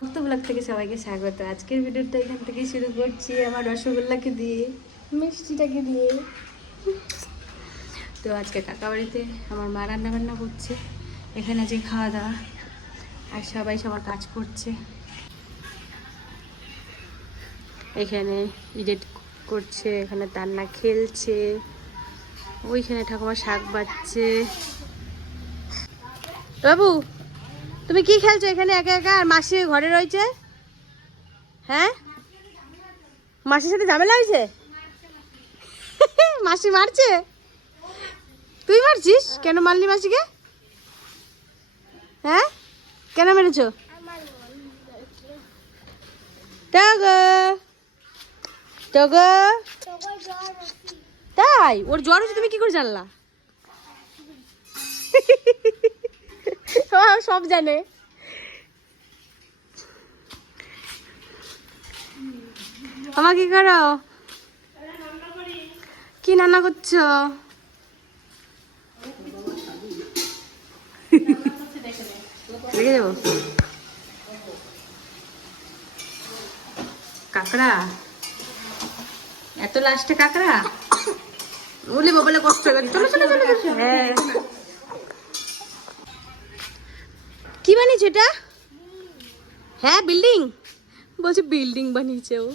তো ব্লগ থেকে সবাইকে স্বাগত। আজকের ভিডিওটা এখান থেকে শুরু করছি আমার রসগোল্লাকে দিয়ে, মিষ্টিটাকে দিয়ে। তো আজকে কাকা বাড়িতে আমার মা রান্না বান্না করছে, এখানে আজকে খাওয়া দাওয়া, আর সবাই সবার কাজ করছে। এখানে ইডিট করছে, এখানে তান্না খেলছে, ওইখানে ঠাকুমা শাক বাচ্ছে। বাবু তুমি কি খেলছো এখানে একা একা? আর মাসি ঘরে রয়েছে? হ্যাঁ? মাসির সাথে ঝামেলা হয়েছে? মাসি মারছে? তুই মারছিস? কেন মারলি মাসিকে? হ্যাঁ? কেন মেরেছো? তাই? ওর জ্বর হচ্ছে তুমি কি করে জানলা? ও সব জানে। আমা কি করো? কি রান্না করছ? রেখে যাব কাঁকড়া? এত লাস্টে কাঁকড়া? বলে বলে কষ্ট চলো চলো চলো। হ্যাঁ। কি বানিয়েছে এটা? হ্যাঁ বিল্ডিং বলছে বিল্ডিং বানিয়েছে ও।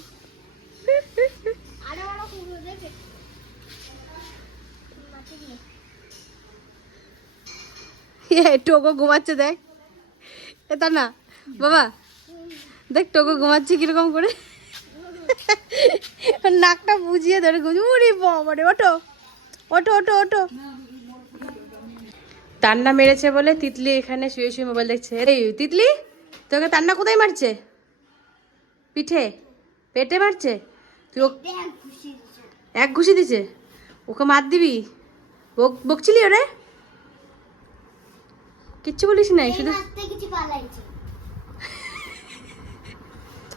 টোকো ঘুমাচ্ছে দেখ। এটা না, বাবা, দেখ টোকো ঘুমাচ্ছে কীরকম করে। নাকটা বুঝিয়ে ধরে ঘুমছে উরি বাবা রে ওঠো ওঠো ওঠো ওঠো। তান্না মেরেছে বলে তিতলি এখানে শুয়ে শুয়ে মোবাইল দেখছে। এই তিতলি তোকে তান্না কোথায় মারছে? পিঠে পেটে মারছে? তুই এক ঘুষি দিছে। ওকে মার দিবি? বক বকছিলি ওরে? কিচ্ছু বলিস নাই শুধু কিছু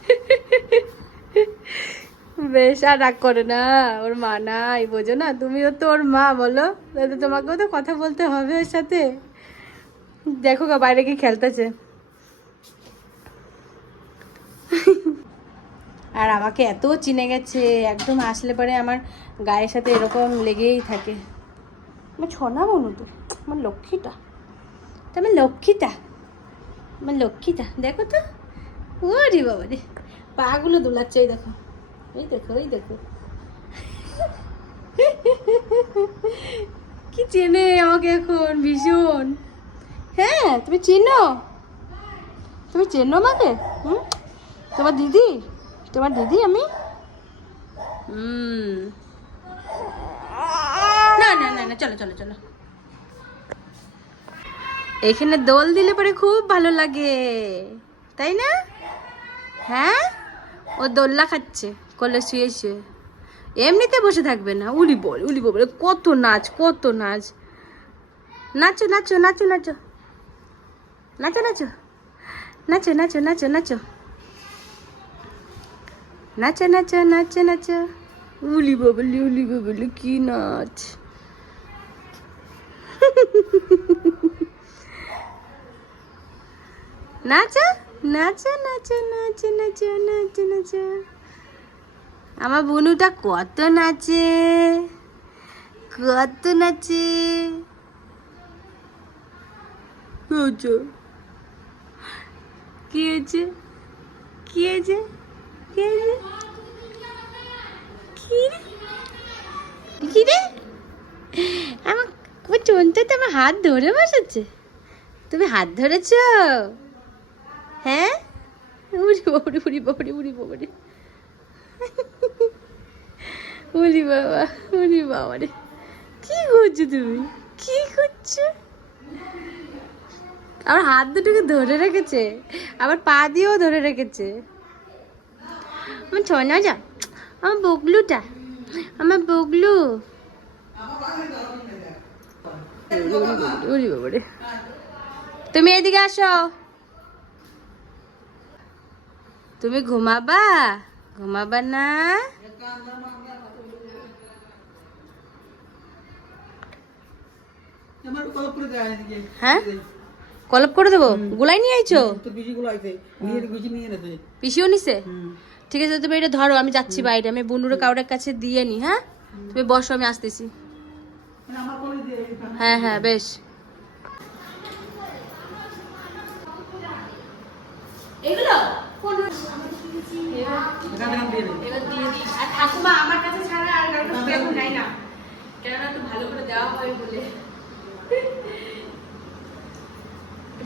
বেশ, আর রাগ করে না, ওর মা নাই, বোঝো না, তুমিও তো ওর মা, বলো। তাহলে তোমাকেও তো কথা বলতে হবে ওর সাথে। দেখো গা, বাইরে কি খেলতেছে। আর আমাকে এত চিনে গেছে, একদম আসলে পরে আমার গায়ের সাথে এরকম লেগেই থাকে। আমার ছনা বনু তো, আমার লক্ষ্মীটা। এটা আমার লক্ষ্মীটা আমার লক্ষ্মীটা, দেখো তো। ওরে বাবা রে পাগুলো দোলাচ্ছে দেখো। এই দেখো এই দেখো। কি চেনে আমাকে এখন ভীষণ? হ্যাঁ তুমি চেনো? তুমি চেনো আমাকে? হুম? তোমার দিদি? তোমার দিদি আমি? হুম। না না না না চলো চলো চলো। এখানে দোল দিলে পরে খুব ভালো লাগে তাই না? হ্যাঁ? ও দোল্লা খাচ্ছে। কোলে শুয়ে শুয়ে এমনিতে বসে থাকবে না উলি বল উলি বল কত নাচ কত নাচ নাচো নাচো নাচো নাচো নাচো নাচো নাচো নাচো নাচো নাচো নাচো নাচো নাচো নাচো উলি বাবলি উলি বাবলি কি নাচ নাচো নাচো নাচো নাচো নাচো নাচো নাচো আমার বুনুটা কত নাচে? কত নাচে? কি রে? রে? তো আমার হাত ধরে বসেছে তুমি হাত ধরেছ? হ্যাঁ? উড়ি বাবরে উড়ি বাবরে উড়ি বাবরে উড়ি বাবা উড়ি বাবারে কি করছ তুমি? কি করছ? আমার হাত দুটোকে ধরে রেখেছে। আবার পা দিয়েও ধরে রেখেছে। আমার ছনা যা। আমার বগলুটা। আমার বগলু। তুমি এদিকে আসো। তুমি ঘুমাবা? ঘুমাবা না আমার কল করে দেয় এদিকে হ্যাঁ? কলপ করে দেবো? গুলাই নিয়ে আইছো? পিসিও নিছে? ঠিক আছে তুমি এটা ধরো আমি যাচ্ছি বাইরে। আমি বুনুরে কাউরের কাছে দিয়ে নি হ্যাঁ? তুমি বসো আমি আসতেছি। মানে আমার কোলে দিয়ে হ্যাঁ হ্যাঁ বেশ। এগুলো? এখানে নাম দিয়ে দে এবার দিয়ে দিই। আর ঠাকুমা আমার কাছে ছাড়া আর কারোর নাই না। কেননা একটু ভালো করে দেওয়া হয় বলে।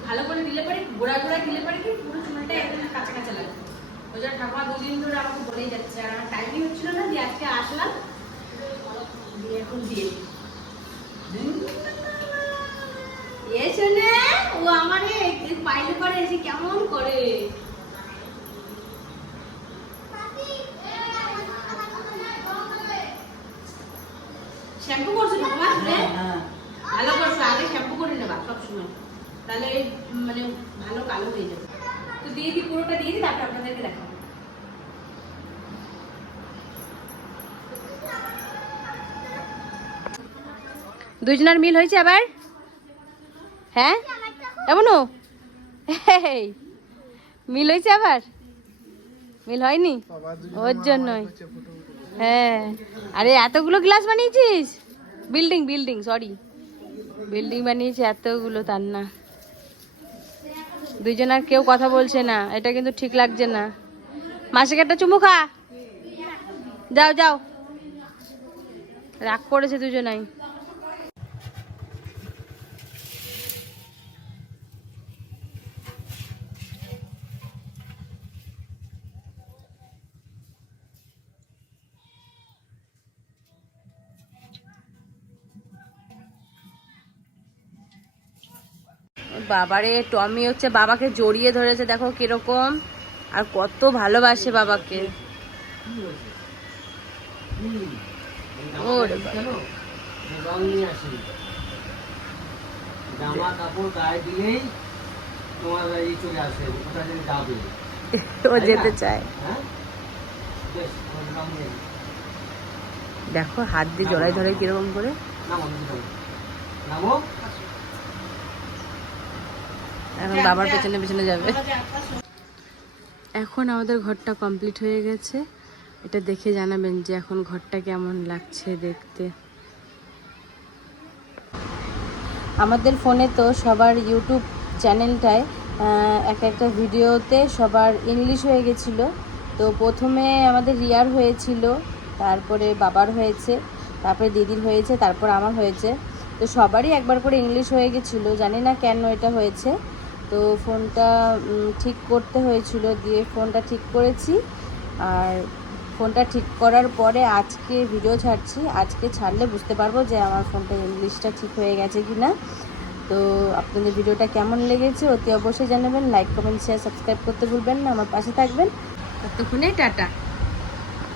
ভালো করে দিলে পরে গোড়া গোড়া দিলে পরে কি? পুরো চুলটা একদম কাঁচা কাঁচা লাগে। ওই জন্য ঠাকুমা দুদিন ধরে আমাকে বলেই যাচ্ছে। আর আমার টাইমই হচ্ছিল না, দিয়ে আজকে আসলাম। এখন দিয়ে। এ ও আমারে পাইলে পরে এসে কেমন করে শ্যাম্পু করছ ঠাকুমা হ্যাঁ হ্যাঁ ভালো করছ আগে শ্যাম্পু করে তাহলে মানে ভালো কালো হয়ে যাবে। তো দিয়ে দিই পুরোটা দিয়ে দিই আপনাদেরকে দেখাবো। দুজনের মিল হয়েছে আবার? হ্যাঁ? এমনও? মিল হয়েছে আবার? মিল হয়নি? ওর জন্যই। হ্যাঁ। আরে, এতগুলো glass বানিয়েছিস? Building building, sorry. Building বানিয়েছে এতগুলো তার না। দুজন আর কেউ কথা বলছে না, এটা কিন্তু ঠিক লাগছে না। মাসিকে একটা চুমু খা। যাও যাও। রাগ করেছে দুজনাই। বাবারে, টমি হচ্ছে বাবাকে জড়িয়ে ধরেছে, দেখো কীরকম আর কত ভালোবাসে বাবাকে ও যেতে চায়। দেখো হাত দিয়ে জড়াই ধরে কীরকম করে নামো। এখন বাবার পেছনে পেছনে যাবে। এখন আমাদের ঘরটা কমপ্লিট হয়ে গেছে। এটা দেখে জানাবেন যে এখন ঘরটা কেমন লাগছে দেখতে। আমাদের ফোনে তো সবার ইউটিউব চ্যানেলটায় এক একটা ভিডিওতে সবার ইংলিশ হয়ে গেছিল। তো প্রথমে আমাদের রিয়ার হয়েছিল তারপরে বাবার হয়েছে তারপরে দিদির হয়েছে তারপর আমার হয়েছে। তো সবারই একবার করে ইংলিশ হয়ে গেছিল। জানি না কেন এটা হয়েছে। তো ফোনটা ঠিক করতে হয়েছিল। দিয়ে ফোনটা ঠিক করেছি। আর ফোনটা ঠিক করার পরে আজকে ভিডিও ছাড়ছি। আজকে ছাড়লে বুঝতে পারব যে আমার ফোনটা ইংলিশটা ঠিক হয়ে গেছে কি না তো আপনাদের ভিডিওটা কেমন লেগেছে অতি অবশ্যই জানাবেন। লাইক কমেন্ট শেয়ার সাবস্ক্রাইব করতে ভুলবেন না। আমার পাশে থাকবেন। ততক্ষণে টাটা।